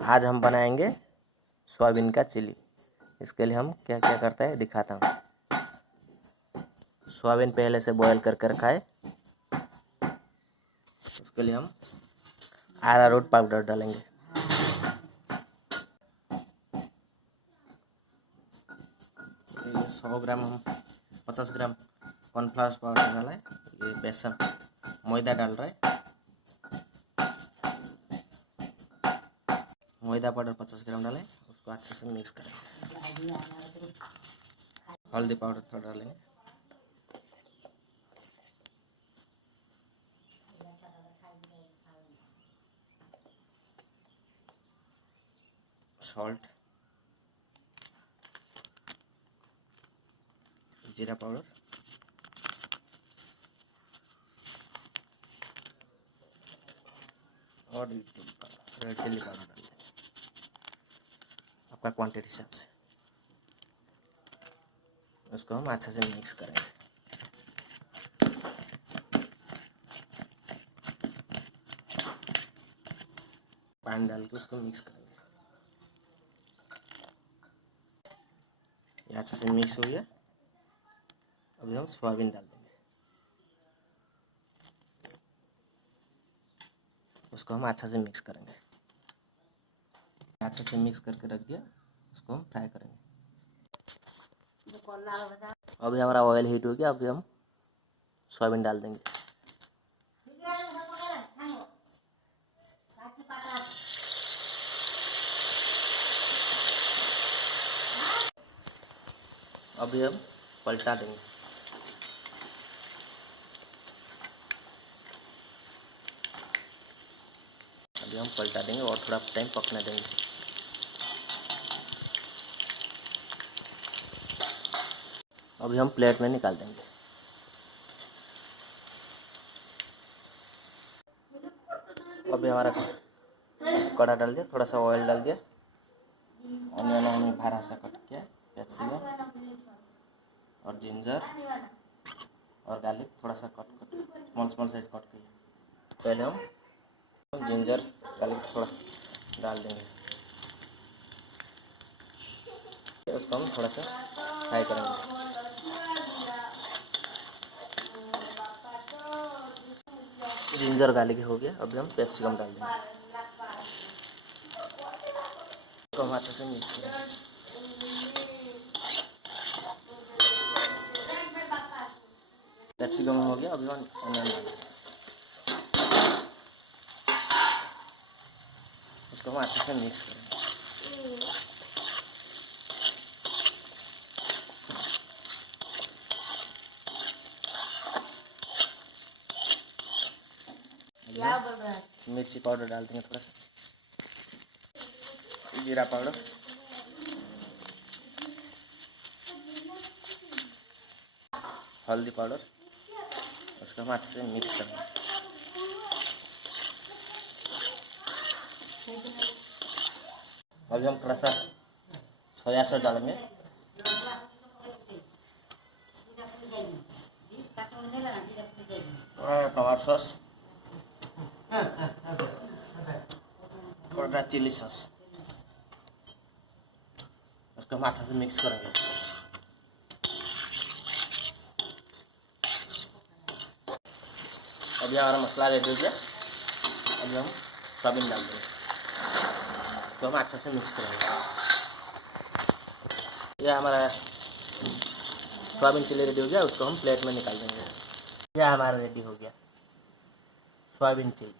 आज हम बनाएंगे सोयाबीन का चिली। इसके लिए हम क्या क्या करते हैं दिखाता हूँ। सोयाबीन पहले से बॉयल करके रखा है। उसके लिए हम अरारोट पाउडर डालेंगे। ये 100 ग्राम हम 50 ग्राम कॉर्नफ्लावर पाउडर डाला है। ये बेसन मैदा डाल रहा है। मैदा पाउडर 50 ग्राम डालें, उसको अच्छे से मिक्स करें। हल्दी पाउडर थोड़ा डालेंगे। सॉल्ट, जीरा पाउडर, और रेड चिल्ली पाउडर डालें आपका क्वांटिटी हिसाब से। उसको हम अच्छे से मिक्स करेंगे। पानी डाल के उसको मिक्स करेंगे। ये अच्छे से मिक्स हो गया। अभी हम सोयाबीन डाल देंगे। उसको हम अच्छे से मिक्स करेंगे। अच्छे से मिक्स करके रख दिया। उसको हम फ्राई करेंगे। अभी हमारा ऑयल हीट हो गया। अभी हम सोयाबीन डाल देंगे। अभी हम पलटा देंगे। अभी हम पलटा देंगे और थोड़ा टाइम पकने देंगे। अभी हम प्लेट में निकाल देंगे। अभी हमारा कड़ा डाल दिया, थोड़ा सा ऑयल डाल दिया। ऑनियन हमने भरा सा कट किया, कैप्सिकम और जिंजर और गार्लिक थोड़ा सा कट स्मॉल साइज कट किया। पहले हम जिंजर गार्लिक थोड़ा डाल देंगे। उसको हम थोड़ा सा फ्राई करेंगे। जिंजर गार्लिक हो गया। अभी हम कैप्सिकम डाल देंगे। इसको हम अच्छे से मिक्स करेंगे। कैप्सिकम हो गया। अभी हम ऑनियन डाल देंगे। उसको हम अच्छे से मिक्स करेंगे। मिर्ची पाउडर डाल देंगे, थोड़ा सा जीरा पाउडर, हल्दी पाउडर। उसको हम अच्छे से मिक्स करेंगे। अभी हम थोड़ा सा सोया सॉस डालेंगे। टमाटर सॉस और चिली सॉस। उसको हम अच्छे से मिक्स करेंगे। अभी हमारा मसाला रेडी हो गया। अभी हम सोयाबीन डाल देंगे। तो हम अच्छे से मिक्स करेंगे। यह हमारा सोयाबीन चिली रेडी हो गया। उसको हम प्लेट में निकाल देंगे। यह हमारा रेडी हो गया सोयाबीन चिली।